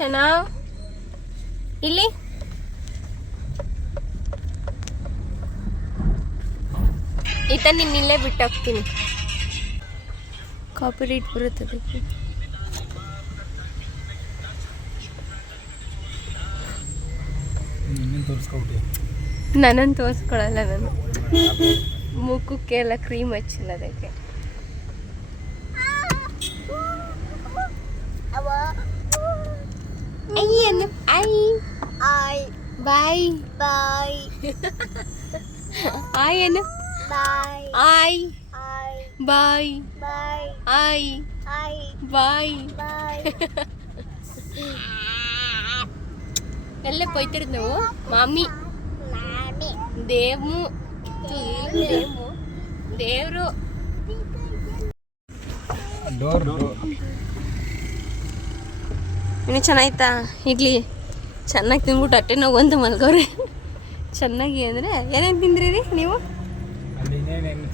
Location ಇಲ್ಲಿ ಈತ ನಿನ್ನಿಲ್ಲೇ ಬಿಟ್ಟು ಹೋಗ್ತೀನಿ. ಕಾಪಿರೈಟ್ ಬರುತ್ತೆ ಅದಕ್ಕೆ. ನನ್ನನ್ನು ತೋರಿಸ್ಕೊಳಲ್ಲ ನಾನು. ಮುಖಕ್ಕೆ ಎಲ್ಲ ಕ್ರೀಮ್ ಹಚ್ಚಿಲ್ಲ ಅದಕ್ಕೆ. ಬಾಯ್ ಬಾಯ್ ಆಯ್ ಏನು ಆಯ್ ಬಾಯ್ ಆಯ್ ಬಾಯ್ ಎಲ್ಲ ಪೋಯ್ತಿರೋದು ನಾವು ಮಾಮಿ ದೇವು ದೇವ್ರು ಇನ್ನು ಚೆನ್ನಾಯ್ತಾ ಇಡ್ಲಿ ಚೆನ್ನಾಗಿ ತಿಂದ್ಬಿಟ್ಟು ಅಟ್ಟೆ ನಾವು ಒಂದು ಮಲ್ಗೋರೆ ಚೆನ್ನಾಗಿ ಅಂದರೆ ಏನೇನು ತಿಂದ್ರಿ ರೀ ನೀವು?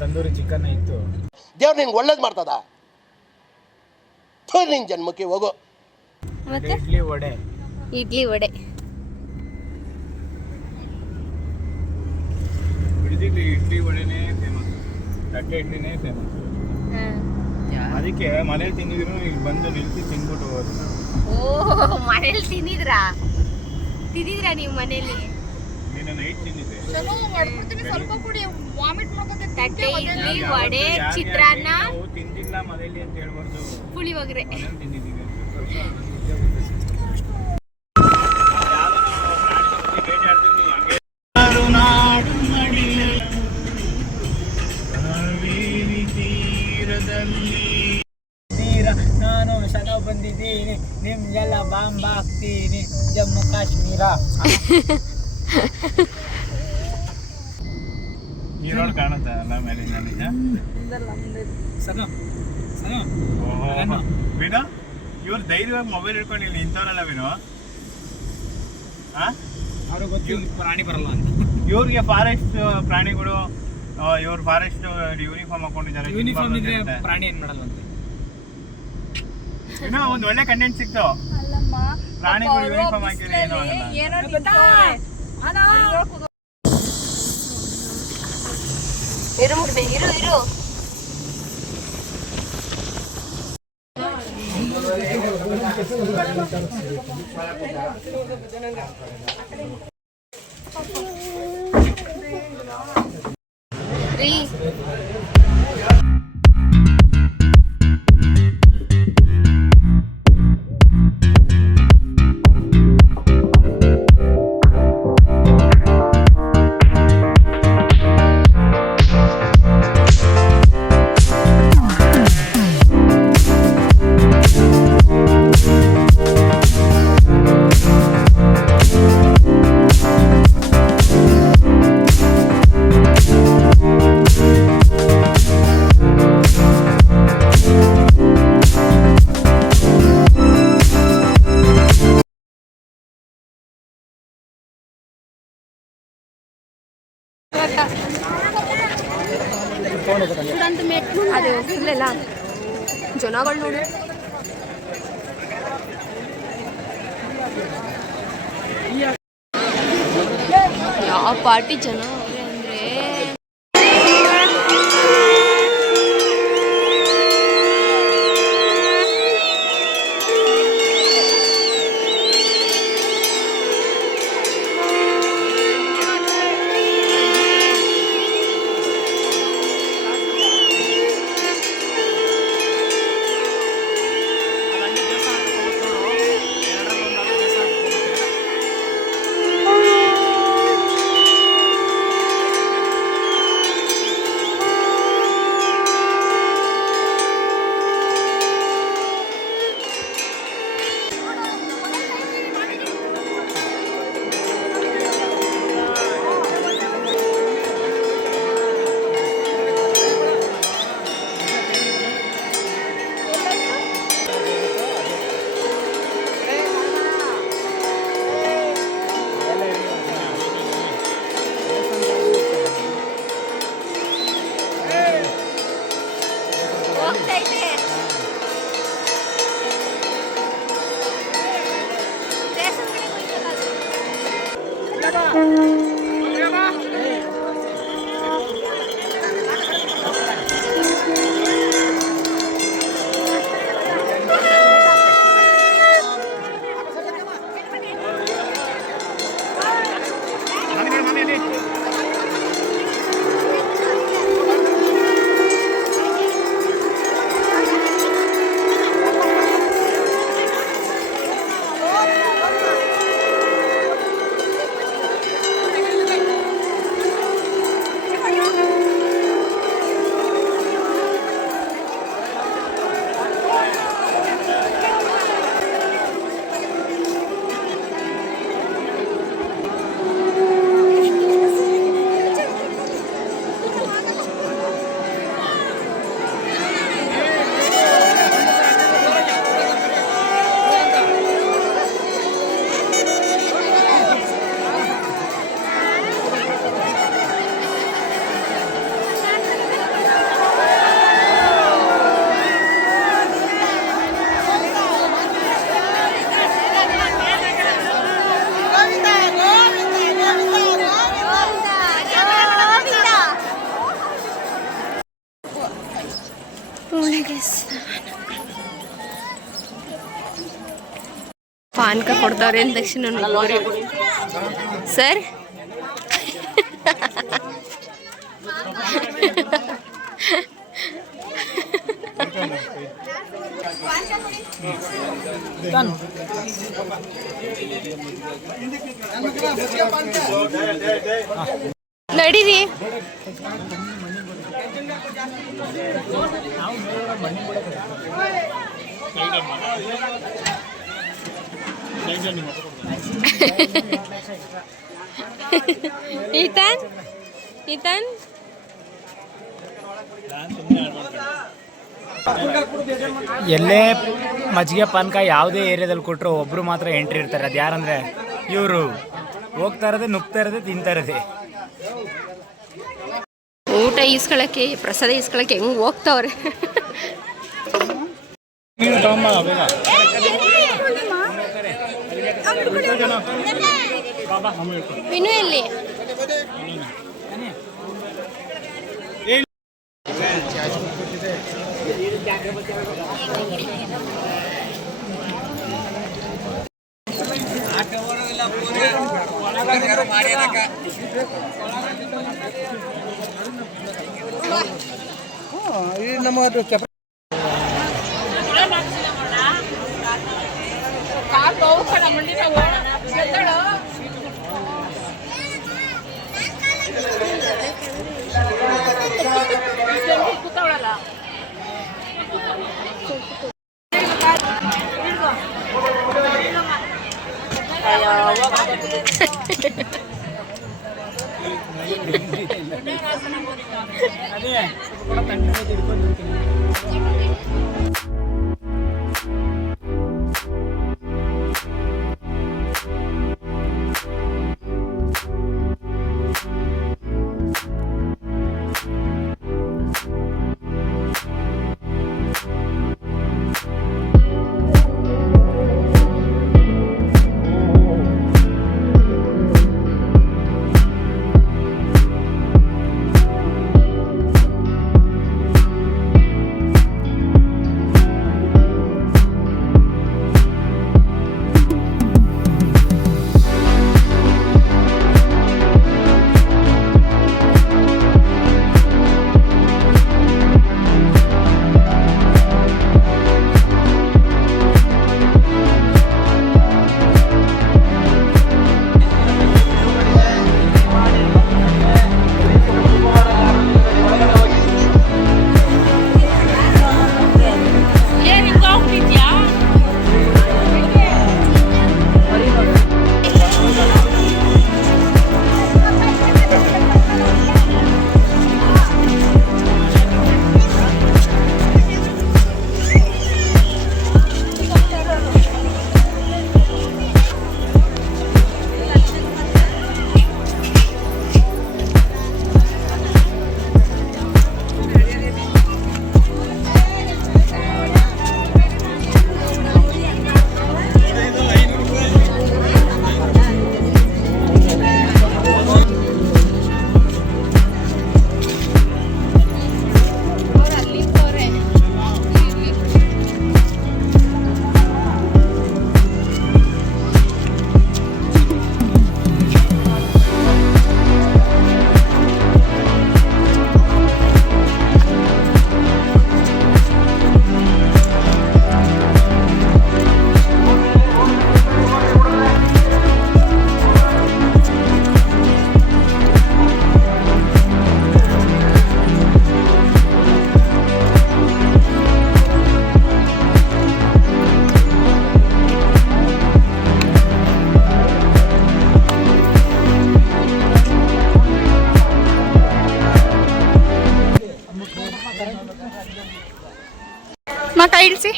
ತಂದೂರಿ ಚಿಕನ್ ಇತ್ತು. ದೇವ್ರು ನಿನ್ಗೆ ಒಳ್ಳೇದು ಮಾಡ್ತದ. ನಿನ್ನ ಜನ್ಮಕ್ಕೆ ಹೋಗೋ. ಮತ್ತೆ ಇಡ್ಲಿ ವಡೆ ಇಡ್ಲಿ ವಡೆ ಇಡ್ಲಿ ವಡೆನೇ ಫೇಮಸ್, ತಟ್ಟೆ ಇಡ್ಲಿನೇ ಫೇಮಸ್. ಅದಕ್ಕೆ ಮನೇಲಿ ತಿಂದಿದ್ರು ಇಲ್ಲಿ ಬಂದು ನಿಲ್ಸಿ ತಿಂದ್ಬಿಟ್ಟು ಹೋಗೋದು. ಓ ಮನೇಲಿ ತಿಂದಿದ್ರಾ ನೀವು ಮನೇಲಿ? ನೀನು ನೈಟ್ ತಿಂದಿದ್ದೆ. ತಟ್ಟೆ ಇಡ್ಲಿ ವಡೆ ಚಿತ್ರಾನ್ನ ತಿಂದಿಲ್ಲ ಮನೇಲಿ ಅಂತ ಹೇಳ್ಬಾರ್ದು. ಪುಳಿಯೋಗರೆ ತಿಂದಿದ್ದೀವಿ. ನಾನು ಶನ ಬಂದಿದ್ದೀನಿ, ನಿಮ್ಗೆಲ್ಲ ಬಾಂಬ್ ಹಾಕ್ತೀನಿ, ಜಮ್ಮು ಕಾಶ್ಮೀರ. ನೀರೊಳಗೆ ಕಾಣುತ್ತೆ ಅಲ್ಲ ಮೇಲಿನ ವಿನೋ. ಇವ್ರು ಧೈರ್ಯವಾಗಿ ಮೊಬೈಲ್ ಹಿಡ್ಕೊಂಡು ಇಲ್ಲಿ ಇಂಥವ್ರಲ್ಲ ವಿನೋ. ಅವ್ರಿಗೆ ಗೊತ್ತು ಪ್ರಾಣಿ ಬರಲ್ಲ ಅಂತ. ಇವ್ರಿಗೆ ಫಾರೆಸ್ಟ್ ಪ್ರಾಣಿಗಳು, ಇವ್ರು ಫಾರೆಸ್ಟ್ ಯೂನಿಫಾರ್ಮ್ ಹಾಕೊಂಡಿದ್ದಾರೆ. ಯೂನಿಫಾರ್ಮ್ ಇದ್ರೆ ಪ್ರಾಣಿ ಏನ್ ಮಾಡಲ್ಲ ಅಂತ. ಇನ್ನೂ ಒಂದು ಒಳ್ಳೆ ಕಂಟೆಂಟ್ ಸಿಕ್ತು. ಪ್ರಾಣಿಗಳು ಯೂನಿಫಾರ್ಮ್ ಹಾಕಿದ್ರೆ ಏನೋ ಆಗಲ್ಲ. ಇರು ರೀ ಅದೇ ಫುಲ್ಲೆಲ್ಲ ಜನಗಳು ನೋಡು. ಯಾವ ಪಾರ್ಟಿ ಜನ ಅವ್ರೆ ಅಂದ್ರೆ ಪಾನಕ ಕೊಡ್ತಾವ್ರೆ ಅಂದ ತಕ್ಷಣ ನೋಡ್ರಿ ಸರ್. ನಡೀರಿ. ಈತನ್ ಈತನ್ ಎಲ್ಲೇ ಮಜ್ಜಿಗೆ ಪಾನಕ ಯಾವುದೇ ಏರಿಯಾದಲ್ಲಿ ಕೊಟ್ಟರು ಒಬ್ಬರು ಮಾತ್ರ ಎಂಟ್ರಿ ಇರ್ತಾರೆ. ಅದು ಯಾರಂದರೆ ಇವರು ಹೋಗ್ತಾ ಇರೋದೇ, ನುಗ್ತಾ ಇರೋದೇ, ತಿಂತಾ ಇರೋದೇ. ಊಟ ಈಸ್ಕೊಳಕ್ಕೆ, ಪ್ರಸಾದ ಈಸ್ಕೊಳಕ್ಕೆ ಹೆಂಗೆ ಹೋಗ್ತಾವ್ರೆ. ವಿನು ಎಲ್ಲಿ? ಕೈ ಇಳಿಸಿ.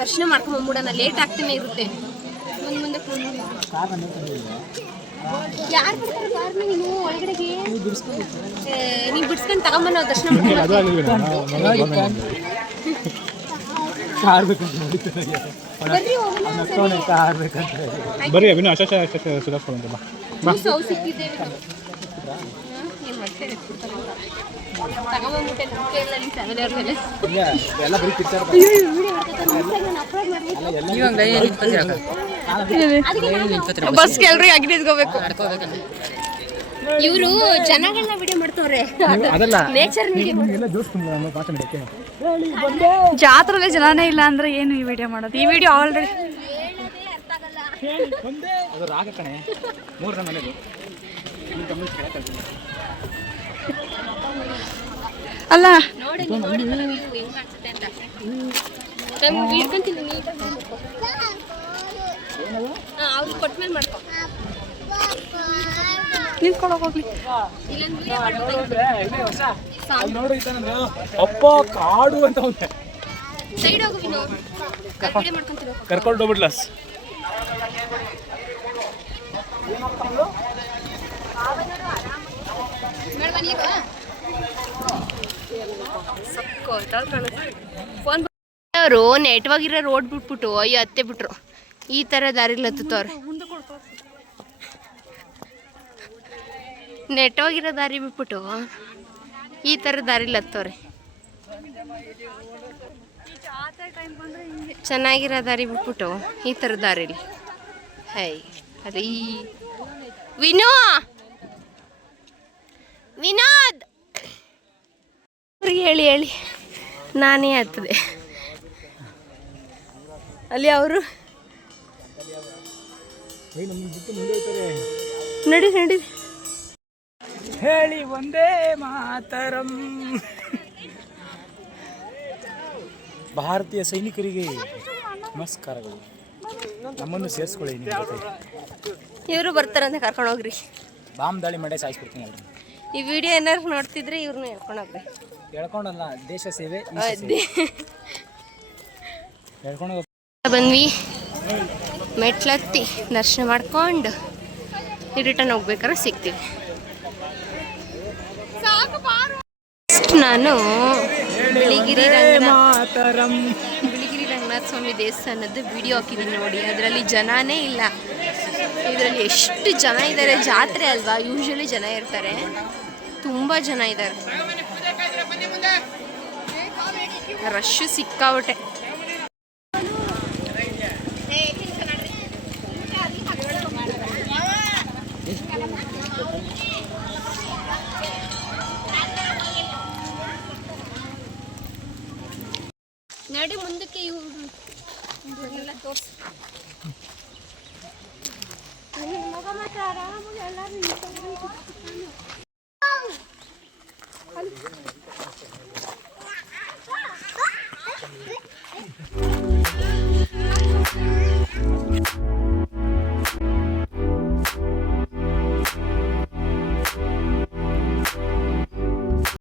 ದರ್ಶನ ಮಾಡ್ಕೊಂಡ್ ಬಂದ್ಬಿಡೋಣ, ಲೇಟ್ ಆಗ್ತಾನೆ ಇರುತ್ತೆ. ಮುಂದೆ ಯಾರು ಬರ್ತಾರೆ ಕಾರ್ನ? ನೀನು ಒಳಗಡೆಗೆ ನೀವು ಬಿಡ್ಸ್ಕೊಂಡು ತಗೊಂಬ, ನಾವು ದರ್ಶನ ಮಾಡ್ತೀವಿ. ಬರ್ರಿ ಹೋಗೋಣ. ಬರೀ ಅಭಿನವ್ ಅಶಾಶ ಸುಧಾರಿಸ್ಕೊಳ್ಳಂತ ಬಾ ಜ್ಯೂಸ್ ಅವು ಸಿಕ್ಕಿದ್ದೇವೆ ತಗೊಂಬಂದ್ಬಿಟ್ಟೆ ನಂಬಿಕೆ ಇಲ್ಲ ನಿಮ್ಮ ಫ್ಯಾಮಿಲಿ ಅವ್ರ ಮೇಲೆ. ಬಸ್ಗೆ ಎಲ್ರಿಗೆ ಅಗ್ನಿ ಇದ್ಕೋಬೇಕು. ಇವರು ಜನಗಳನ್ನ ವಿಡಿಯೋ ಮಾಡ್ತವ್ರೆ. ನೇಚರ್ ಜಾತ್ರೆಯಲ್ಲಿ ಜನನೇ ಇಲ್ಲ ಅಂದ್ರೆ ಏನು ಈ ವಿಡಿಯೋ ಮಾಡೋದು? ಈ ವಿಡಿಯೋ ಆಲ್ರೆಡಿ ಅಲ್ಲ ನೋಡಿ ಹೆಂಗ್ ಕಾಣಿಸುತ್ತೆ ಅಂತ. ಇಟ್ಕೊಂತೀನಿ ನೀಟಾಗಿ. ಅವ್ರು ಕೊಟ್ಮೇಲೆ ಮಾಡ್ಕೊ. ನಿಂತ್ಕೊಳಕ್ ಹೋಗ್ಲಿ. ಅಪ್ಪ ಕಾಡು ಅಂತ ಸೈಡ್ ಹೋಗು ವಿನೋ. ವಿಡಿಯೋ ಮಾಡ್ಕೊಂತೀನಿ. ಕರ್ಕೊಂಡು ಹೋಗ್ಬಿಡ್ಲಸ್. ಅವರು ನೆಟ್ವಾಗಿರೋ ರೋಡ್ ಬಿಟ್ಬಿಟ್ಟು ಅಯ್ಯೋ ಹತ್ತೆ ಬಿಟ್ರು. ಈ ಥರ ದಾರಿಲಿ ಹತ್ತವ್ರೆ. ನೆಟ್ವಾಗಿರೋ ದಾರಿ ಬಿಟ್ಬಿಟ್ಟು ಈ ಥರ ದಾರಿಲಿ ಹತ್ತವ್ರೆ. ಚೆನ್ನಾಗಿರೋ ದಾರಿ ಬಿಟ್ಬಿಟ್ಟು ಈ ಥರ ದಾರಿಲಿ. ಹೈ ಅದೇ ವಿನೋದ್ ಹೇಳಿ ಹೇಳಿ ನಾನೇ ಆಗ್ತದೆ. ಅಲ್ಲಿ ಅವರು ನಡಿ ನಡಿ ಹೇಳಿ ಒಂದೇ ಮಾತರಂ. ಭಾರತೀಯ ಸೈನಿಕರಿಗೆ ನಮಸ್ಕಾರಗಳು. ನಮ್ಮನ್ನು ಸೇರಿಸ್ಕೊಳ್ಳಿ ನಿಮ್ಮ ಜೊತೆ. ಇವರು ಬರ್ತಾರಂತ ಕರ್ಕೊಂಡು ಹೋಗ್ರಿ. ಬಾಂಬ್ ದಾಳಿ ಮಾಡೇ ಸಾಯಿಸ್ಬಿಡ್ತೀನಿ ಅಲ್ರಿ. ಈ ವಿಡಿಯೋ ಏನಾರು ನೋಡ್ತಿದ್ರೆ ಇವ್ರನ್ನ ಹೇಳ್ಕೊಂಡು ಹೋಗ್ರಿ. ಹೇಳ್ಕೊಂಡಲ್ಲ, ದೇಶ ಸೇವೆ ಹೇಳ್ಕೊಂಡು ಬಂದ್ವಿ. ಮೆಟ್ಲತ್ತಿ ದರ್ಶನ ಮಾಡ್ಕೊಂಡು ರಿಟರ್ನ್ ಹೋಗ್ಬೇಕಾದ್ರೆ ಸಿಗ್ತೀವಿ. ನಾನು ಬಿಳಿಗಿರಿ ರಂಗನಾಥ ಸ್ವಾಮಿ ದೇವಸ್ಥಾನದ ವಿಡಿಯೋ ಹಾಕಿದ್ದೀನಿ ನೋಡಿ. ಅದರಲ್ಲಿ ಜನನೇ ಇಲ್ಲ. ಇದರಲ್ಲಿ ಎಷ್ಟು ಜನ ಇದ್ದಾರೆ. ಜಾತ್ರೆ ಅಲ್ವಾ, ಯೂಶ್ವಲಿ ಜನ ಇರ್ತಾರೆ. ತುಂಬ ಜನ ಇದ್ದಾರೆ. ರಶ್ಶು ಸಿಕ್ಕಾಬಟ್ಟೆ. ನಡಿ ಮುಂದಕ್ಕೆ ಇವ್ರನ್ನೆಲ್ಲ ತೋರಿಸಿ. ಮಗ ಮಾತ್ರ ಆರಾಮಾಗಿ ಎಲ್ಲರೂ